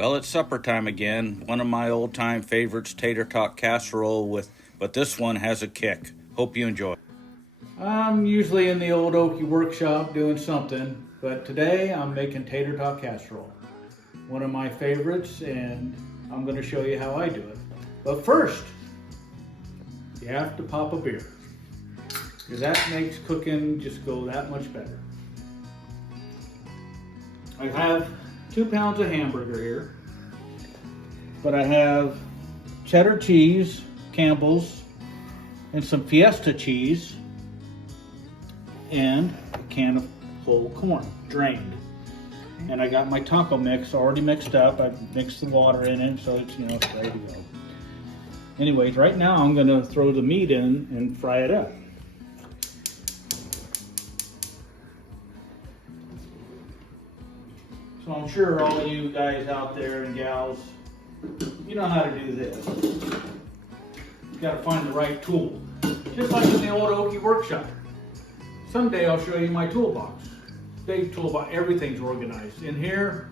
Well, it's supper time again. One of my old-time favorites, Tater Tot Casserole, but this one has a kick. Hope you enjoy. I'm usually in the old Okie workshop doing something, but today I'm making Tater Tot Casserole. One of my favorites, and I'm going to show you how I do it. But first, you have to pop a beer, because that makes cooking just go that much better. I have 2 pounds of hamburger here, but I have cheddar cheese, Campbell's, and some Fiesta cheese, and a can of whole corn, drained. And I got my taco mix already mixed up. I've mixed the water in it, so it's, it's ready to go. Anyways, right now I'm gonna throw the meat in and fry it up. So I'm sure all of you guys out there and gals, you know how to do this. You gotta find the right tool. Just like in the old Okie workshop. Someday I'll show you my toolbox. Big toolbox, everything's organized. In here,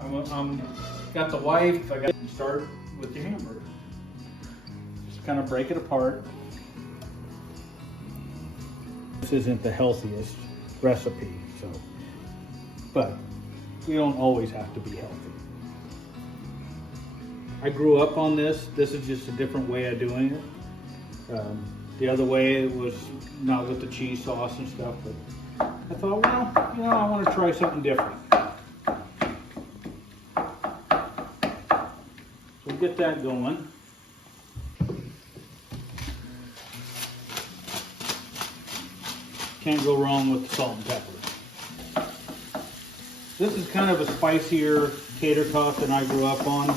I'm got the wife, I got to start with the hamburger. Just kind of break it apart. This isn't the healthiest recipe, but we don't always have to be healthy. I grew up on this. This is just a different way of doing it. The other way it was not with the cheese sauce and stuff, but I thought, well, I want to try something different. So get that going. Can't go wrong with the salt and pepper. This is kind of a spicier tater tot than I grew up on.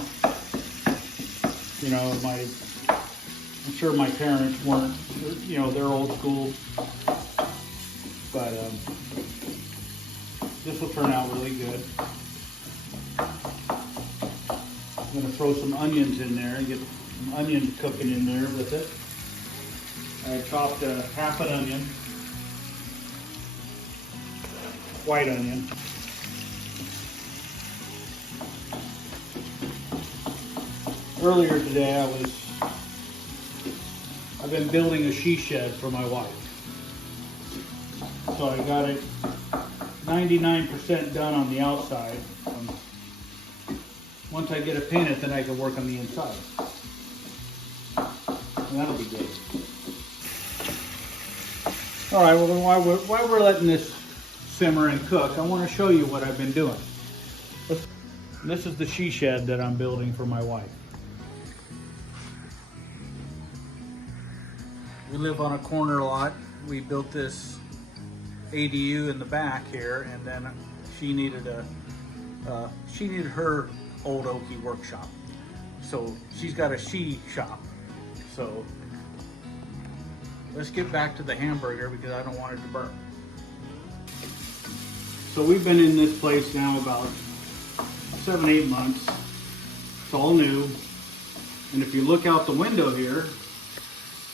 I'm sure my parents weren't, they're old school, but this will turn out really good. I'm going to throw some onions in there and get some onions cooking in there with it. I chopped half an onion, white onion. Earlier today I've been building a she shed for my wife. So I got it 99% done on the outside. Once I get it painted, then I can work on the inside. And that'll be good. All right, well, while we're letting this simmer and cook, I want to show you what I've been doing. This is the she shed that I'm building for my wife. We live on a corner lot. We built this ADU in the back here, and then she needed her old Okie workshop. So she's got a she shop. So let's get back to the hamburger because I don't want it to burn. So we've been in this place now about 7-8 months. It's all new. And if you look out the window here,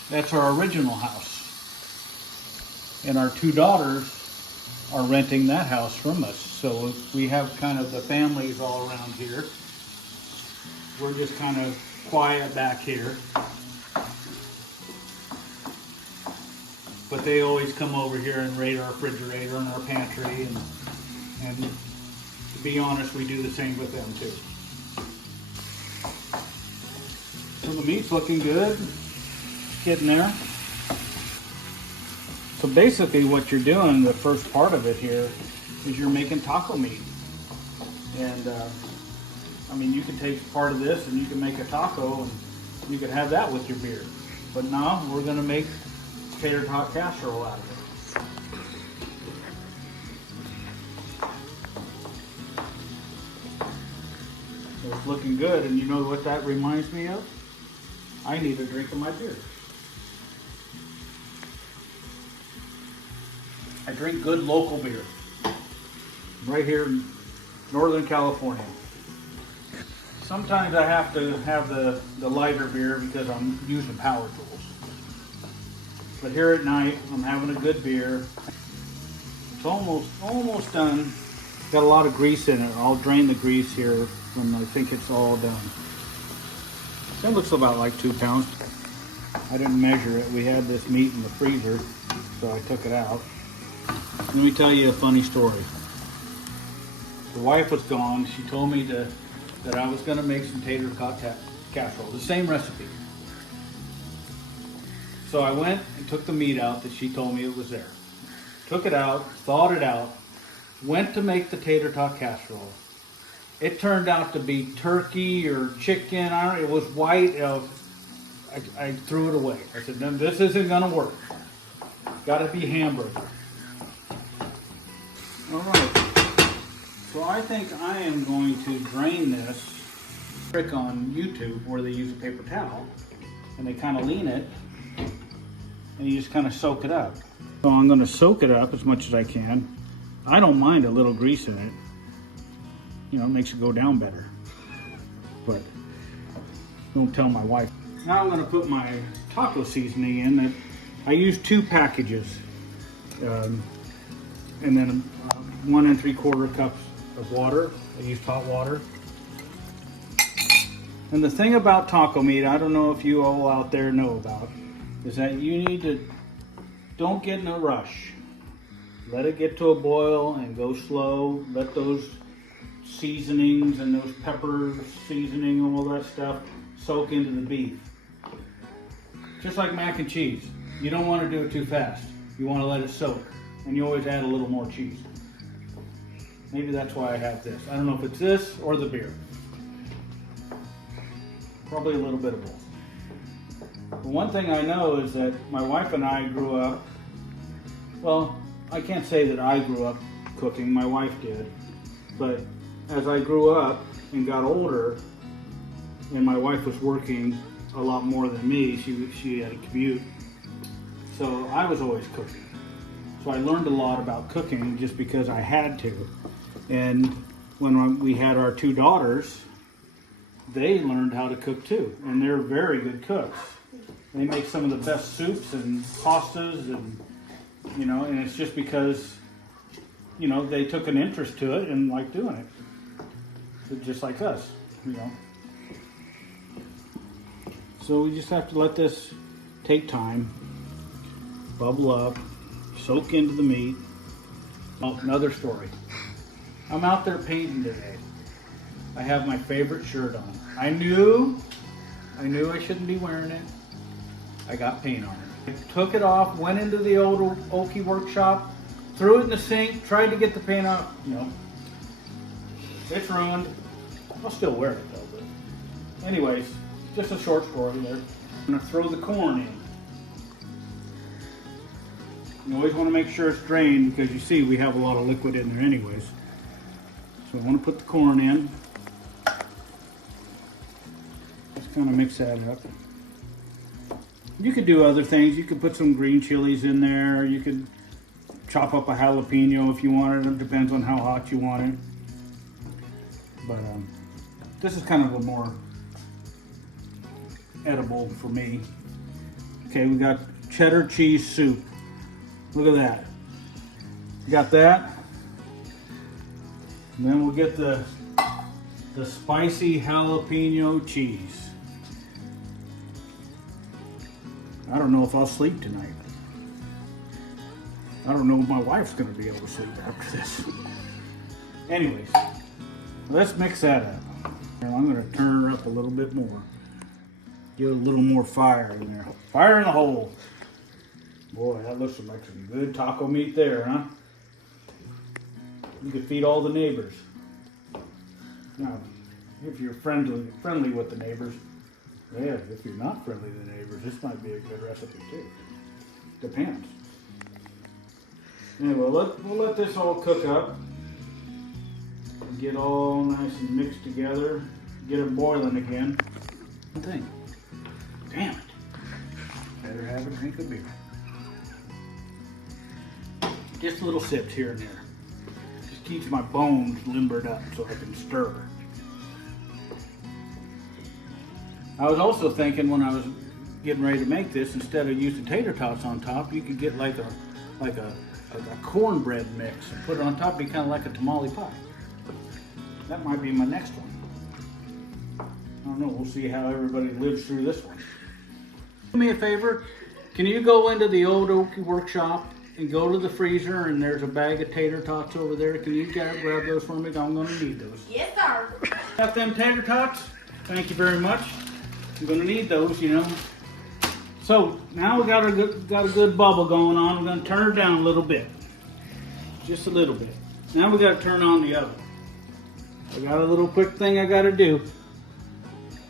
that's our original house. And our 2 daughters are renting that house from us. So we have kind of the families all around here. We're just kind of quiet back here. But they always come over here and raid our refrigerator and our pantry. And to be honest, we do the same with them too. So the meat's looking good. Getting there. So basically what you're doing, the first part of it here, is you're making taco meat. And you can take part of this and you can make a taco and you can have that with your beer. But now we're going to make tater tot casserole out of it. So it's looking good, and you know what that reminds me of? I need a drink of my beer. I drink good local beer right here in Northern California. Sometimes I have to have the lighter beer because I'm using power tools. But here at night, I'm having a good beer. It's almost done. Got a lot of grease in it. I'll drain the grease here when I think it's all done. That looks about like 2 pounds. I didn't measure it. We had this meat in the freezer, so I took it out. Let me tell you a funny story. The wife was gone. She told me that I was going to make some tater tot casserole, the same recipe. So I went and took the meat out that she told me it was there. Took it out, thawed it out, went to make the tater tot casserole. It turned out to be turkey or chicken. It was white. I threw it away. I said, no, this isn't going to work. Got to be hamburger. All right. So I think I am going to drain this. Trick on YouTube where they use a paper towel and they kind of lean it and you just kind of soak it up. So I'm going to soak it up as much as I can. I don't mind a little grease in it. You know, it makes it go down better. But don't tell my wife. Now I'm going to put my taco seasoning in. I use 2 packages. And then 1 3/4 cups of water. I use hot water. And the thing about taco meat, I don't know if you all out there know about, is that you need to, don't get in a rush. Let it get to a boil and go slow. Let those seasonings and those pepper seasoning and all that stuff soak into the beef. Just like mac and cheese. You don't want to do it too fast. You want to let it soak. And you always add a little more cheese. Maybe that's why I have this. I don't know if it's this or the beer. Probably a little bit of both. But one thing I know is that my wife and I grew up, well, I can't say that I grew up cooking, my wife did, but as I grew up and got older, and my wife was working a lot more than me, she had a commute, so I was always cooking. So I learned a lot about cooking just because I had to. And when we had our 2 daughters, they learned how to cook too, and they're very good cooks. They make some of the best soups and pastas, and you know, and it's just because, you know, they took an interest to it and like doing it. So just like us, you know. So we just have to let this take time, bubble up, soak into the meat. Oh, another story. I'm out there painting today. I have my favorite shirt on. I knew I shouldn't be wearing it. I got paint on it. I took it off, went into the old Okie workshop, threw it in the sink, tried to get the paint off. No, it's ruined. I'll still wear it though. But anyways, just a short story there. I'm gonna throw the corn in. You always want to make sure it's drained because you see we have a lot of liquid in there anyways. So I want to put the corn in. Just kind of mix that up. You could do other things. You could put some green chilies in there. You could chop up a jalapeno if you wanted. It depends on how hot you want it. But this is kind of a more edible for me. Okay, we got cheddar cheese soup. Look at that. Got that. And then we'll get the spicy jalapeno cheese. I don't know if I'll sleep tonight. I don't know if my wife's going to be able to sleep after this. Anyways, let's mix that up. I'm going to turn her up a little bit more. Get a little more fire in there. Fire in the hole. Boy, that looks like some good taco meat there, huh? You could feed all the neighbors. Now, if you're friendly with the neighbors, yeah, if you're not friendly to the neighbors, this might be a good recipe too. Depends. Anyway, we'll let this all cook up. Get all nice and mixed together. Get it boiling again. One thing. Damn it. Better have a drink of beer. Just little sips here and there. Just keeps my bones limbered up so I can stir. I was also thinking when I was getting ready to make this, instead of using tater tots on top, you could get like a a cornbread mix and put it on top, be kind of like a tamale pie. That might be my next one. I don't know, we'll see how everybody lives through this one. Do me a favor, can you go into the old Okie workshop and go to the freezer, and there's a bag of tater tots over there. Can you grab those for me? I'm gonna need those. Yes, sir. Got them tater tots? Thank you very much. I'm gonna need those, you know. So now we got a good bubble going on. We're gonna turn it down a little bit. Just a little bit. Now we gotta turn on the oven. I got a little quick thing I gotta do.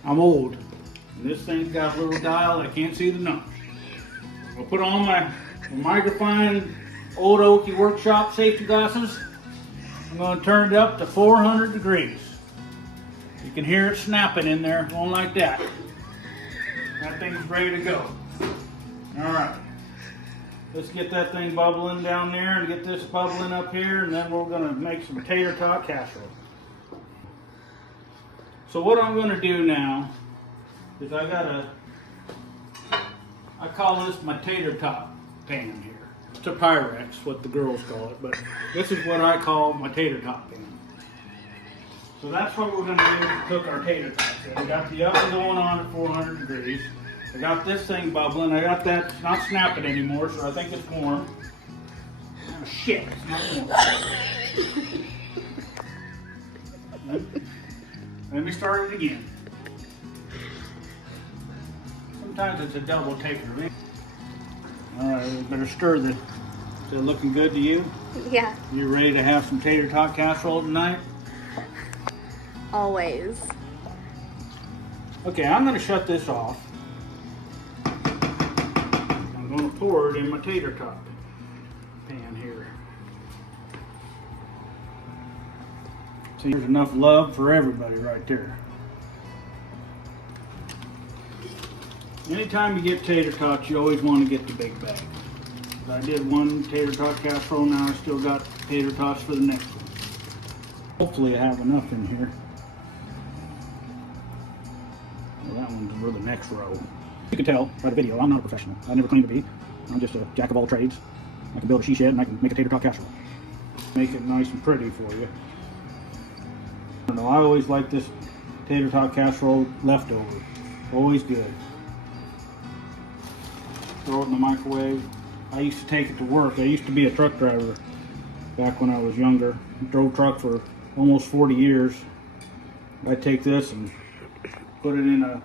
I'm old. And this thing's got a little dial. I can't see the numbers. I'll put on my magnifying old Okie workshop safety glasses. I'm going to turn it up to 400 degrees. You can hear it snapping in there, going like that. That thing's ready to go. All right. Let's get that thing bubbling down there and get this bubbling up here, and then we're going to make some tater tot casserole. So what I'm going to do now is I call this my tater tot pan here. It's a Pyrex, what the girls call it, but this is what I call my tater tot pan. So that's what we're going to do to cook our tater tots. We got the oven going on at 400 degrees. I got this thing bubbling. I got that, it's not snapping anymore, so I think it's warm. Oh shit, it's not warm. Let me start it again. Sometimes it's a double taker. All right, we better stir this. Is it looking good to you? Yeah. You ready to have some tater tot casserole tonight? Always. Okay, I'm going to shut this off. I'm going to pour it in my tater tot pan here. See, there's enough love for everybody right there. Anytime you get tater tots, you always want to get the big bag. I did one tater tot casserole, now I still got tater tots for the next one. Hopefully I have enough in here. Well, that one's for the next row. You can tell by the video, I'm not a professional. I never claim to be. I'm just a jack of all trades. I can build a she shed and I can make a tater tot casserole. Make it nice and pretty for you. I don't know, I always like this tater tot casserole leftover. Always good. Throw it in the microwave. I used to take it to work. I used to be a truck driver back when I was younger. I drove truck for almost 40 years. I'd take this and put it in a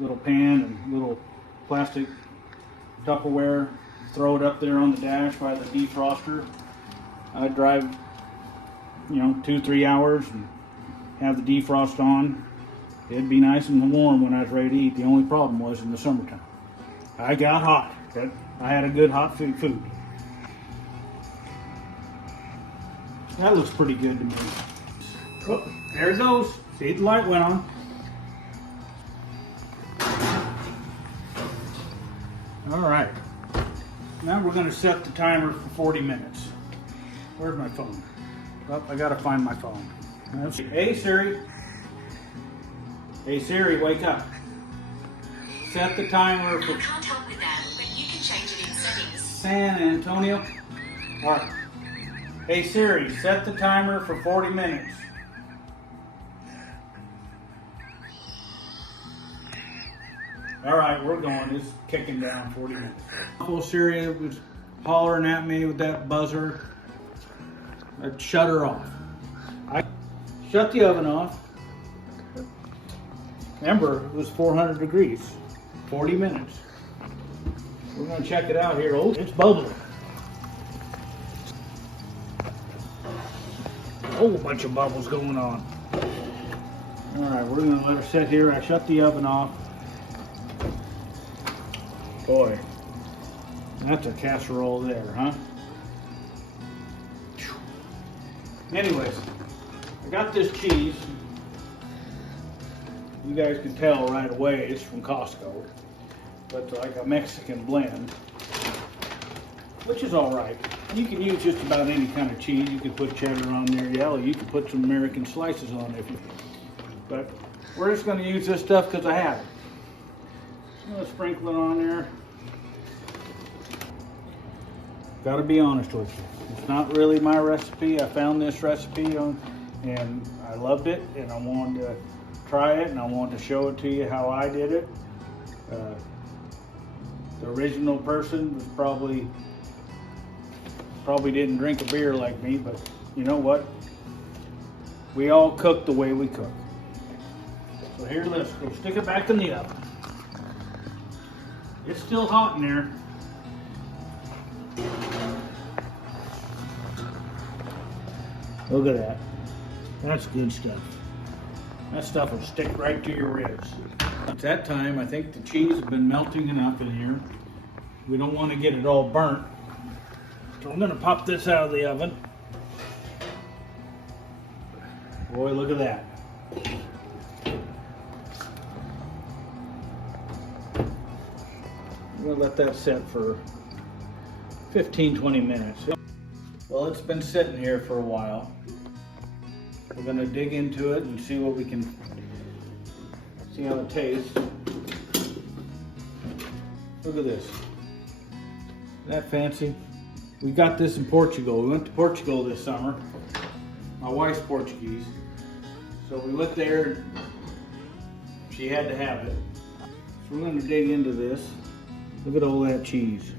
little pan and little plastic Tupperware, throw it up there on the dash by the defroster. I'd drive, 2-3 hours and have the defrost on. It'd be nice and warm when I was ready to eat. The only problem was in the summertime. I got hot, but I had a good hot food. That looks pretty good to me. Oh, there it goes. See, the light went on. All right. Now we're going to set the timer for 40 minutes. Where's my phone? Oh, I got to find my phone. Hey Siri. Hey Siri, wake up. Set the timer for... I can't help with that, but you can change it in settings. San Antonio. All right. Hey Siri, set the timer for 40 minutes. All right, we're going. It's kicking down 40 minutes. Oh, Siri was hollering at me with that buzzer. I'd shut her off. I shut the oven off. Remember, it was 400 degrees. 40 minutes. We're going to check it out here. Oh, it's bubbling. A whole bunch of bubbles going on. All right, we're going to let her sit here. I shut the oven off. Boy, that's a casserole there, huh? Anyways, I got this cheese. You guys can tell right away it's from Costco. But like a Mexican blend, which is all right. You can use just about any kind of cheese. You can put cheddar on there, yeah. You can put some American slices on it. But we're just going to use this stuff because I have it. I'm going to sprinkle it on there. Gotta be honest with you. It's not really my recipe. I found this recipe and I loved it, and I wanted to try it, and I wanted to show it to you how I did it. The original person was probably didn't drink a beer like me, but you know what? We all cook the way we cook. So here, let's go stick it back in the oven. It's still hot in there. Look at that. That's good stuff. That stuff will stick right to your ribs. At that time, I think the cheese has been melting enough in here. We don't want to get it all burnt. So I'm going to pop this out of the oven. Boy, look at that. I'm going to let that set for 15-20 minutes. Well, it's been sitting here for a while. We're going to dig into it and see what we can, see how it tastes. Look at this. Isn't that fancy? We got this in Portugal. We went to Portugal this summer. My wife's Portuguese. So we went there. She had to have it. So we're going to dig into this. Look at all that cheese.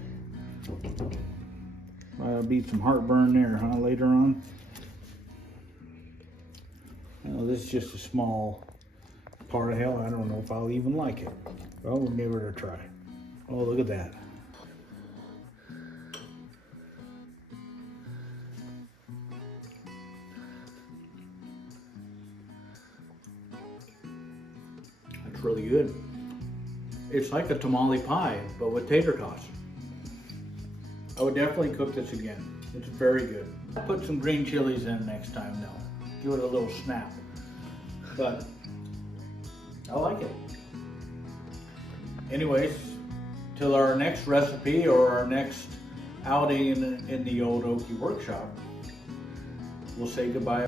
That'll be some heartburn there, huh, later on? Oh, this is just a small part of hell. I don't know if I'll even like it. Well, we'll give it a try. Oh, look at that. That's really good. It's like a tamale pie, but with tater tots. I would definitely cook this again. It's very good. I'll put some green chilies in next time though. Give it a little snap. But I like it. Anyways, till our next recipe or our next outing in the old Okie workshop, we'll say goodbye.